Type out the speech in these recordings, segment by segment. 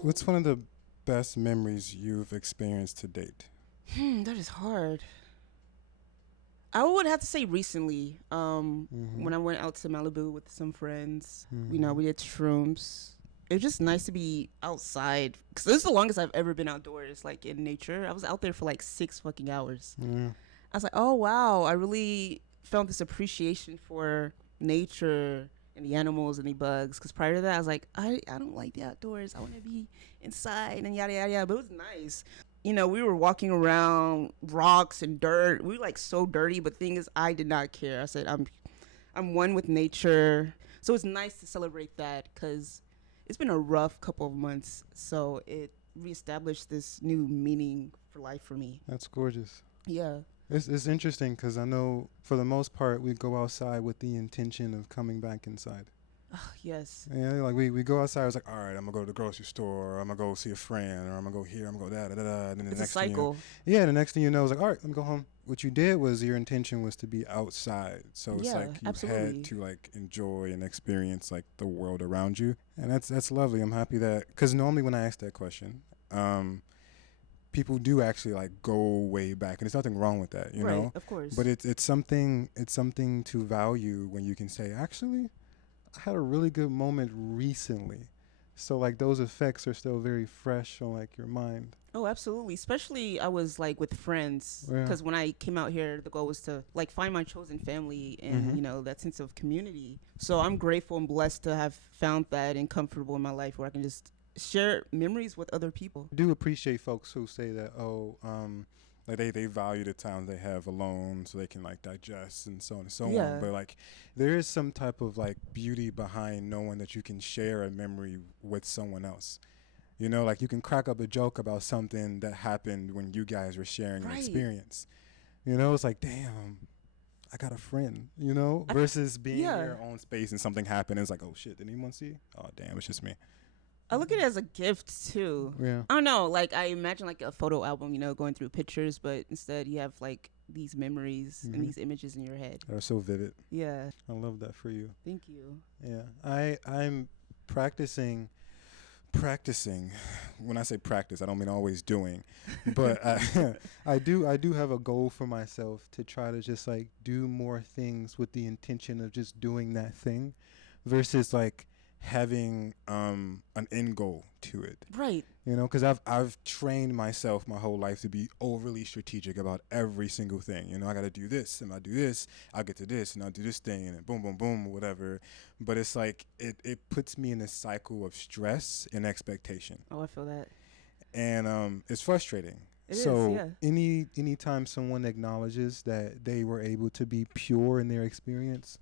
What's one of the best memories you've experienced to date? That is hard. I would have to say recently, Mm-hmm. when I went out to Malibu with some friends, Mm-hmm. we did shrooms. It was just nice to be outside because this is the longest I've ever been outdoors, like in nature. I was out there for like 6 fucking hours. Yeah. I was like, oh wow, I really felt this appreciation for nature and the animals and the bugs. Because prior to that, I was like, I don't like the outdoors. I want to be inside and yada yada yada. But it was nice. We were walking around rocks and dirt. We were like so dirty, but the thing is, I did not care. I said, I'm one with nature. So it's nice to celebrate that because it's been a rough couple of months. So it reestablished this new meaning for life for me. That's gorgeous. Yeah. It's interesting because I know for the most part we go outside with the intention of coming back inside. Oh, yes. Yeah, like we go outside. It's like, all right, I'm gonna go to the grocery store, or I'm gonna go see a friend, or I'm gonna go here, I'm gonna go da da da da. And then the It's a next thing you, cycle. yeah, the next thing you know is like, all right, let me go home. What you did was your intention was to be outside, so it's Yeah, like you had absolutely. to like enjoy and experience like the world around you, and that's lovely. I'm happy that because normally when I ask that question, um, people do actually like go way back, and there's nothing wrong with that, you Right, know. of But course. it's something to value when you can say, actually, I had a really good moment recently. So like those effects are still very fresh on like your mind. Oh, absolutely. Especially I was like with friends Yeah. because when I came out here, the goal was to like find my chosen family and Mhm. that sense of community. So I'm grateful and blessed to have found that and comfortable in my life where I can just share memories with other people. I do appreciate folks who say that, like they value the time they have alone so they can like digest and so on and so on. Yeah. But like there is some type of like beauty behind knowing that you can share a memory with someone else. You know, like you can crack up a joke about something that happened when you guys were sharing an Right. experience. You know, it's like, damn, I got a friend, you know, I, versus being in yeah. your own space and something happened. It's like, oh shit, did anyone see? Oh, damn, it's just me. I look at it as a gift too. Yeah. I don't know. Like I imagine like a photo album, going through pictures, but instead you have like these memories and Mm-hmm. these images in your head. They're so vivid. Yeah. I love that for you. Thank you. Yeah. I'm practicing practicing. When I say practice, I don't mean always doing, but I do have a goal for myself to try to just like do more things with the intention of just doing that thing versus like having an end goal to it. Right. You know, because I've trained myself my whole life to be overly strategic about every single thing. You know, I got to do this, and I do this, I'll get to this, and I'll do this thing, and then boom, boom, boom, or whatever. But it's like it puts me in a cycle of stress and expectation, Oh, I feel that. and it's frustrating. It is, So yeah. anytime someone acknowledges that they were able to be pure in their experience,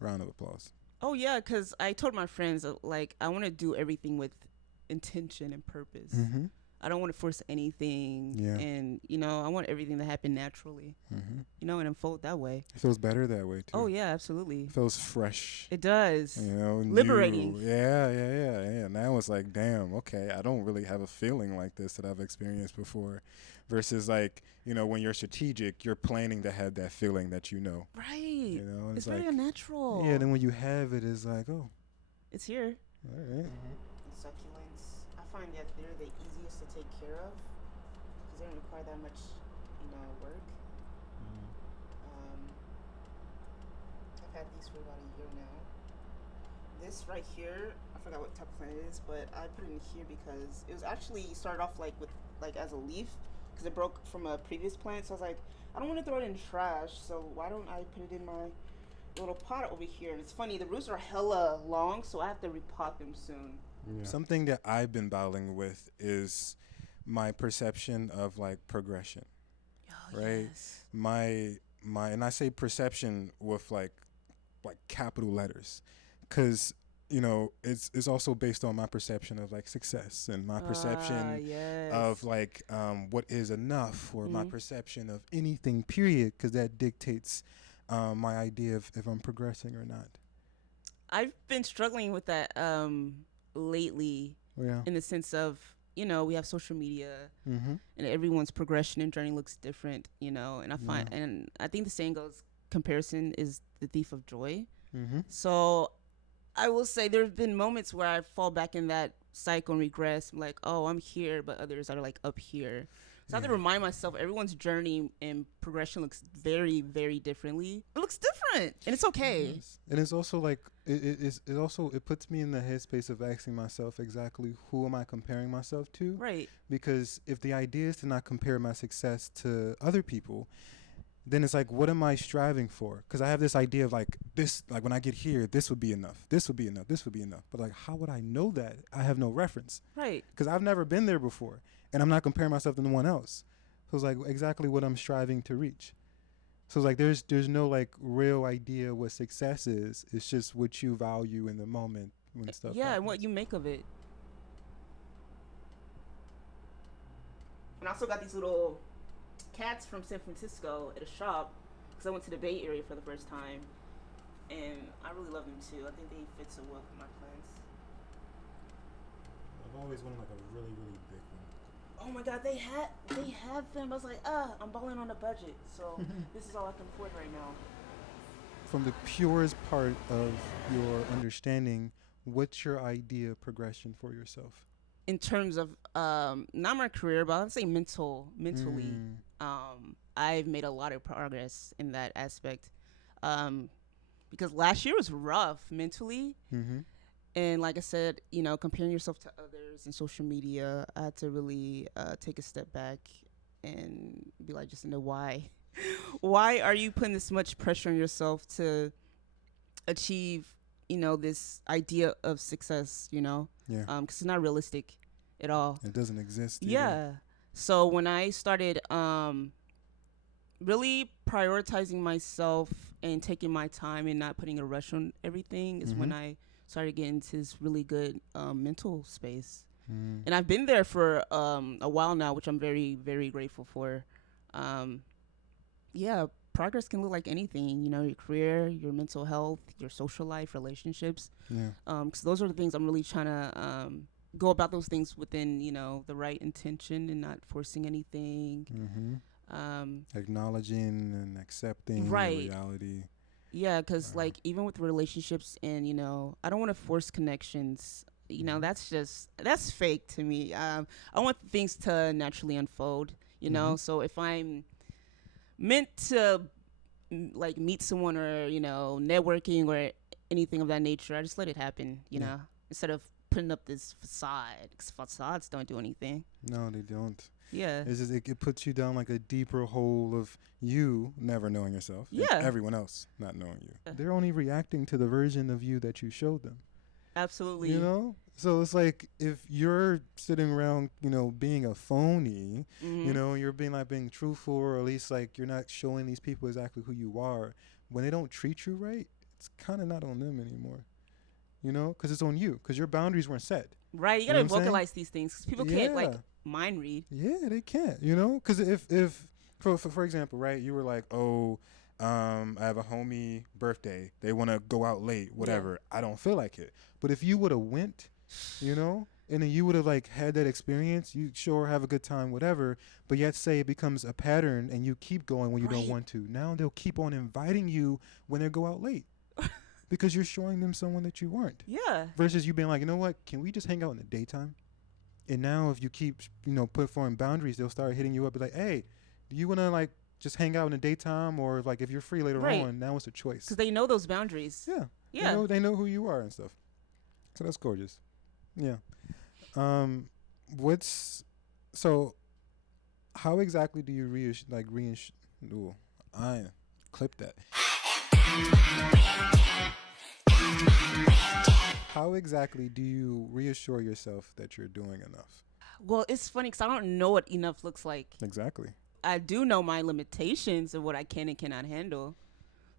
round of applause. Oh yeah, because I told my friends like I want to do everything with intention and purpose. Mm-hmm. I don't want to force anything, Yeah. and I want everything to happen naturally, Mm-hmm. and unfold that way. It feels better that way Oh too. yeah, absolutely. It feels fresh. It does. You know, new. Liberating. Yeah. Now it's like, damn, okay, I don't really have a feeling like this that I've experienced before. Versus like, when you're strategic, you're planning to have that feeling that you know. Right. You know, and It's it's very like, unnatural. yeah, then when you have it, it's like, oh, It's here. all right. Succulents. I find that they're the easiest to take care of because they don't require that much, work. Um, I've had these for about a year now. This right here, I forgot what type of plant it is, but I put it in here because it was actually started off like with like as a leaf because it broke from a previous plant. So I was like, I don't want to throw it in trash, so why don't I put it in my little pot over here? And it's funny, the roots are hella long, so I have to repot them soon. Yeah. Something that I've been battling with is my perception of like progression, Oh right? yes. My and I say perception with like like capital letters, because it's also based on my perception of like success and my perception Yes. of like what is enough, or my Mhm. perception of anything, period, because that dictates my idea of if I'm progressing or not. I've been struggling with that lately, Yeah. in the sense of, we have social media, Mm-hmm. and everyone's progression and journey looks different, and Yeah. and I think the saying goes, comparison is the thief of joy. Mm-hmm. So I will say there have been moments where I fall back in that cycle and regress. I'm like, oh, I'm here, but others are like up here. So I have to remind myself everyone's journey and progression looks very, very differently. It looks different, and it's okay. Yes. And it's also like it puts me in the headspace of asking myself exactly who am I comparing myself to? Right. Because if the idea is to not compare my success to other people, then it's like, what am I striving for? Because I have this idea of like this, like when I get here, this would be enough. This would be enough. This would be enough. But like, how would I know that? I have no reference. Right. Because I've never been there before, and I'm not comparing myself to no one else. So it's like exactly what I'm striving to reach. So it's like there's no like real idea what success is. It's just what you value in the moment when stuff. Yeah, and happens. what you make of it. And I also got these little cats from San Francisco at a shop, because I went to the Bay Area for the first time, and I really love them too. I think they fit so well with my plants. I've always wanted like a really really big one. Oh my God, they have them. I was like, I'm balling on a budget, so this is all I can afford right now. From the purest part of your understanding, what's your idea of progression for yourself? In terms of not my career, but I'd say mentally, I've made a lot of progress in that aspect. Because last year was rough mentally. Mm-hmm. And like I said, comparing yourself to others in social media, I had to really take a step back and be like, Jacinda, why? Why are you putting this much pressure on yourself to achieve, this idea of success, Yeah. because it's not realistic at all. It doesn't exist. Either. Yeah. So when I started really prioritizing myself and taking my time and not putting a rush on everything is when I started getting into this really good mental space. And I've been there for a while now, which I'm very, very grateful for. Yeah, progress can look like anything, your career, your mental health, your social life, relationships. Yeah. Because those are the things I'm really trying to go about those things within, the right intention and not forcing anything. Acknowledging and accepting Right. the reality. Yeah, because like even with relationships and, I don't want to force connections. That's fake to me. I want things to naturally unfold, So if I'm meant to like meet someone or, networking or anything of that nature, I just let it happen, know, instead of putting up this facade, because facades don't do anything. No, they don't. Yeah. It's just it puts you down like a deeper hole of you never knowing yourself. Yeah. And everyone else not knowing you. Yeah. They're only reacting to the version of you that you showed them. Absolutely. So it's like if you're sitting around, being a phony, you're being truthful, or at least like you're not showing these people exactly who you are. When they don't treat you right, it's kind of not on them anymore. Because it's on you, because your boundaries weren't set. Right. You got to vocalize these things, because people can't like mind read. Yeah, they can't, because if for example, right, you were like, oh, I have a homie birthday, they want to go out late, whatever. I don't feel like it. But if you would have went, and then you would have like had that experience, you sure have a good time, whatever, but yet say it becomes a pattern and you keep going when you don't want to. Now they'll keep on inviting you when they go out late. Because you're showing them someone that you weren't. Yeah. Versus you being like, you know what, can we just hang out in the daytime? And now if you keep, put foreign boundaries, they'll start hitting you up, be like, hey, do you want to like just hang out in the daytime, or like if you're free later on, now it's a choice. Because they know those boundaries. Yeah. Yeah. They know who you are and stuff. So that's gorgeous. Yeah. So how exactly do you I clip that. How exactly do you reassure yourself that you're doing enough? Well, it's funny because I don't know what enough looks like. Exactly. I do know my limitations of what I can and cannot handle.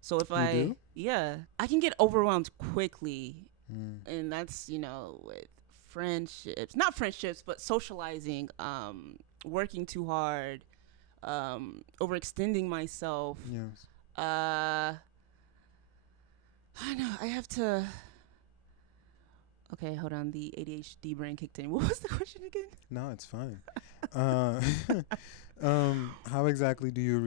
So if You do? I can get overwhelmed quickly, Mm. and that's with friendships, not friendships, but socializing, working too hard, overextending myself. Yes. I don't know. I have to. Okay, hold on. The ADHD brain kicked in. What was the question again? No, it's fine. uh, how exactly do you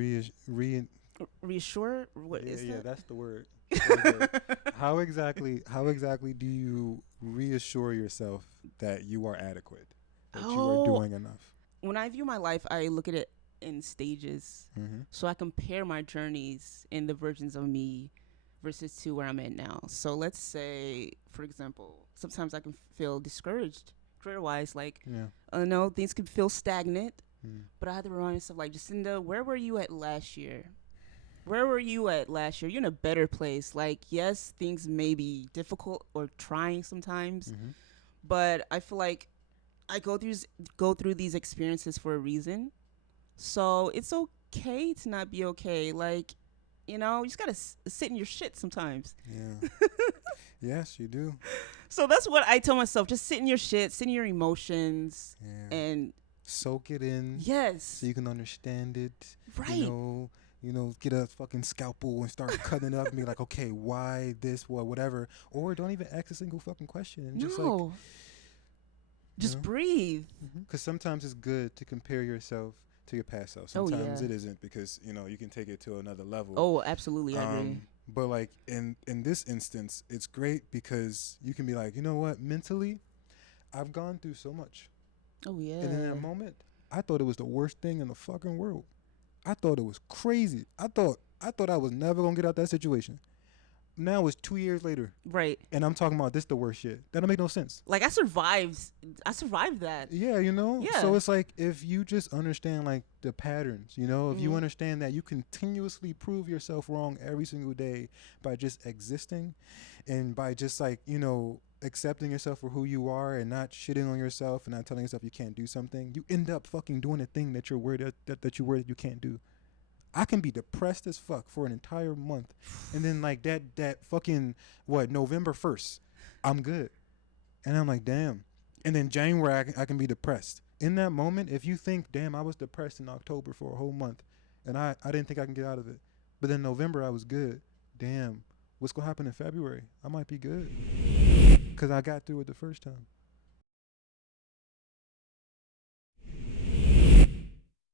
Reassure? What is yeah, that? that's the word. Okay. How exactly do you reassure yourself that you are adequate, that you are Oh, doing enough? when I view my life, I look at it in stages. Mm-hmm. So I compare my journeys and the versions of me versus to where I'm at now. So let's say, for example, sometimes I can feel discouraged career wise. Like, Yeah. no, things can feel stagnant. Mm. But I had to remind myself, like, Jacinda, where were you at last year? Where were you at last year? You're in a better place. Like, yes, things may be difficult or trying sometimes, Mm-hmm. but I feel like I go through these experiences for a reason. So it's okay to not be okay. Like, you just gotta sit in your shit sometimes. Yeah. Yes, you do. So that's what I tell myself: just sit in your shit, sit in your emotions, Yeah. and Soak it in yes, so you can understand it. right, Get a fucking scalpel and start cutting it up and be like, okay, why this, whatever. Or don't even ask a single fucking question and just like, no, just breathe. because sometimes it's good to compare yourself to your past self. Oh Sometimes yeah. it isn't because you can take it to another level. Oh, absolutely, I agree. But like in this instance, it's great because you can be like, you know what, mentally, I've gone through so much, Oh yeah. and in that moment, I thought it was the worst thing in the fucking world. I thought it was crazy. I thought I was never gonna get out that situation. Now it's 2 years later, Right. and I'm talking about this the worst shit. That don't make no sense. Like I survived that. Yeah, Yeah. So it's like if you just understand like the patterns, if you understand that you continuously prove yourself wrong every single day by just existing and by just like, accepting yourself for who you are and not shitting on yourself and not telling yourself you can't do something, you end up fucking doing a thing that you're worried that you're worried you can't do. I can be depressed as fuck for an entire month, and then like that fucking November 1st, I'm good, and I'm like damn, and then January I can be depressed. In that moment, if you think damn I was depressed in October for a whole month, and I didn't think I can get out of it, but then November I was good. Damn, what's gonna happen in February? I might be good, cause I got through it the first time.